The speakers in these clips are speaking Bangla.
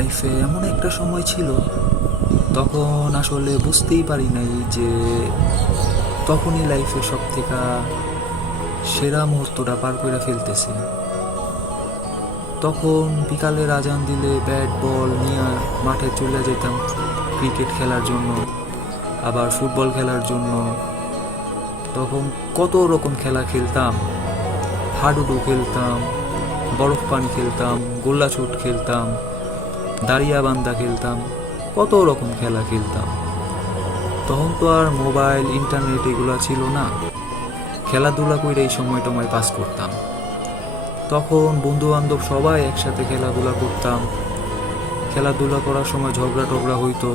লাইফে এমন একটা সময় ছিল, তখন আসলে বুঝতেই পারি নাই যে তখনই লাইফে সব থেকে সেরা মুহূর্তটা পার করে ফেলতেছি। তখন বিকালের আজান দিলে ব্যাট বল নিয়ে মাঠে চলে যেতাম ক্রিকেট খেলার জন্য, আবার ফুটবল খেলার জন্য। তখন কত রকম খেলা খেলতাম, হাডুডু খেলতাম, বরফ পানি খেলতাম, গোল্লা ছুট খেলতাম, দাঁড়িয়া বান্দা খেলতাম, কত রকম খেলা খেলতাম। তখন তো আর মোবাইল ইন্টারনেট এগুলো ছিল না, খেলাধুলা করে এই সময় টময় পাস করতাম। তখন বন্ধু বান্ধব সবাই একসাথে খেলাধুলা করতাম, খেলাধুলা করার সময় ঝগড়া টগড়া হইতো,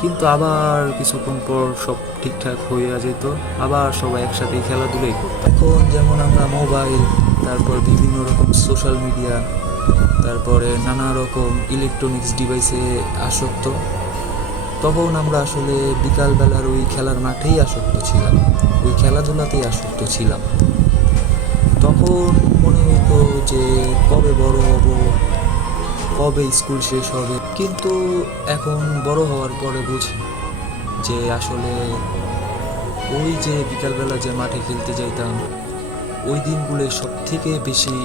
কিন্তু আবার কিছুক্ষণ পর সব ঠিকঠাক হয়ে যেত, আবার সবাই একসাথে খেলাধুলাই করতাম। এখন যেমন আমরা মোবাইল, তারপর বিভিন্ন রকম সোশ্যাল মিডিয়া, তারপরে নানা রকম ইলেকট্রনিক্স ডিভাইসে আসক্ত, তখন আমরা আসলে বিকালবেলার ওই খেলার মাঠেই আসক্ত ছিলাম, ওই খেলাধুলাতেই আসক্ত ছিলাম। তখন মনে হতো যে কবে বড় হব, কবে স্কুল শেষ হবে। কিন্তু এখন বড় হওয়ার পরে বুঝি যে আসলে ওই যে বিকালবেলা যে মাঠে খেলতে যাইতাম, ওই দিনগুলো সব থেকে বেশি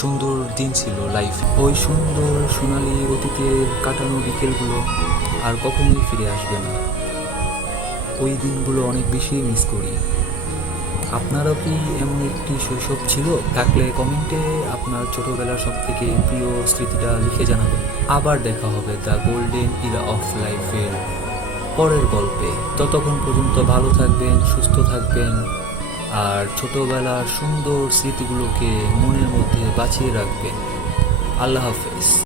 সুন্দর দিন ছিল লাইফ। ওই সুন্দর সোনালি অতীতের কাটানো বিকেলগুলো আর কখনোই ফিরে আসবে না। ওই দিনগুলো অনেক বেশি মিস করি। আপনারও কি এমন একটি শৈশব ছিল? থাকলে কমেন্টে আপনার ছোটবেলার সব থেকে প্রিয় স্মৃতিটা লিখে জানাবেন। আবার দেখা হবে দ্য গোল্ডেন ইরা অফ লাইফের পরের গল্পে। ততক্ষণ পর্যন্ত ভালো থাকবেন, সুস্থ থাকবেন, আর ছোটবেলার সুন্দর স্মৃতিগুলোকে মনের মধ্যে বাঁচিয়ে রাখবেন। আল্লাহ হাফেজ।